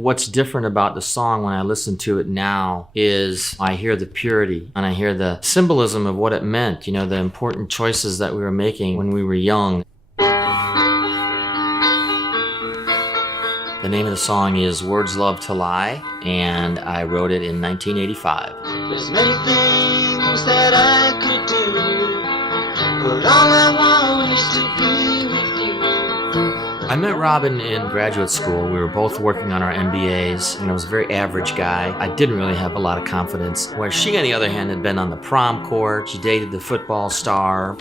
What's different about the song when I listen to it now is I hear the purity and I hear the symbolism of what it meant, you know, the important choices that we were making when we were young. The name of the song is Words Love to Lie, and I wrote it in 1985. There's many things that I could do, but all I want is to be with you. I met Robin in graduate school. We were both working on our MBAs, and I was a very average guy. I didn't really have a lot of confidence. Where she, on the other hand, had been on the prom court. She dated the football star.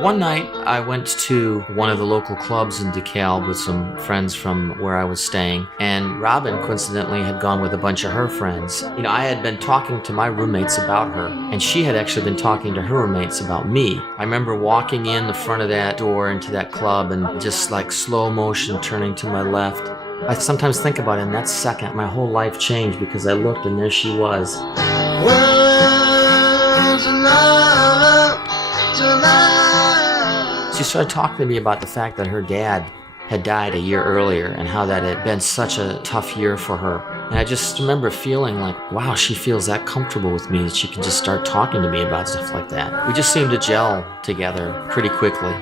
One night, I went to one of the local clubs in DeKalb with some friends from where I was staying, and Robin, coincidentally, had gone with a bunch of her friends. You know, I had been talking to my roommates about her, and she had actually been talking to her roommates about me. I remember walking in the front of that door into that club and just like slow motion turning to my left. I sometimes think about it, in that second, my whole life changed because I looked and there she was. Words of love to lie. She started talking to me about the fact that her dad had died a year earlier and how that had been such a tough year for her. And I just remember feeling like, wow, she feels that comfortable with me that she can just start talking to me about stuff like that. We just seemed to gel together pretty quickly.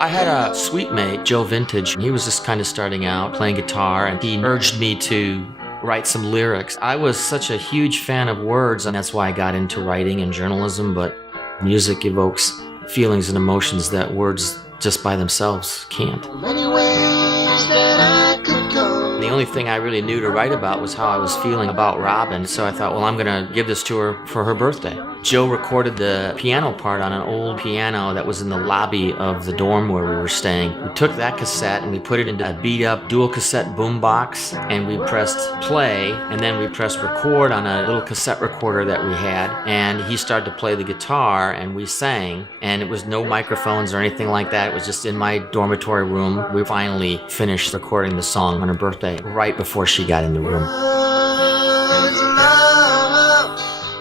I had a suite mate, Joe Vintage. He was just kind of starting out playing guitar, and he urged me to write some lyrics. I was such a huge fan of words, and that's why I got into writing and journalism, but music evokes feelings and emotions that words just by themselves can't. Many ways that I could go. The only thing I really knew to write about was how I was feeling about Robin, so I thought, well, I'm gonna give this to her for her birthday. Joe recorded the piano part on an old piano that was in the lobby of the dorm where we were staying. We took that cassette and we put it into a beat-up dual cassette boombox, and we pressed play, and then we pressed record on a little cassette recorder that we had, and he started to play the guitar, and we sang, and it was no microphones or anything like that. It was just in my dormitory room. We finally finished recording the song on her birthday, right before she got in the room.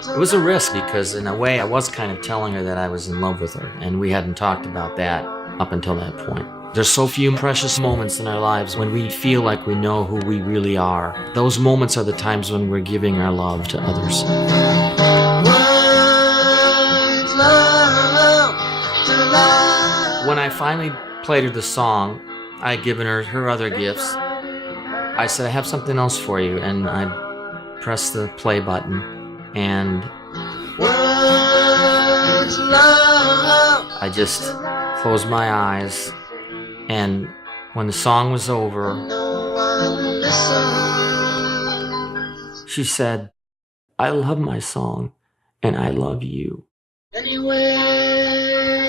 It was a risk because in a way I was kind of telling her that I was in love with her, and we hadn't talked about that up until that point. There's so few precious moments in our lives when we feel like we know who we really are. Those moments are the times when we're giving our love to others. When I finally played her the song, I had given her her other gifts. I said, I have something else for you, and I pressed the play button, and I just closed my eyes, and when the song was over, she said, I love my song, and I love you. Anywhere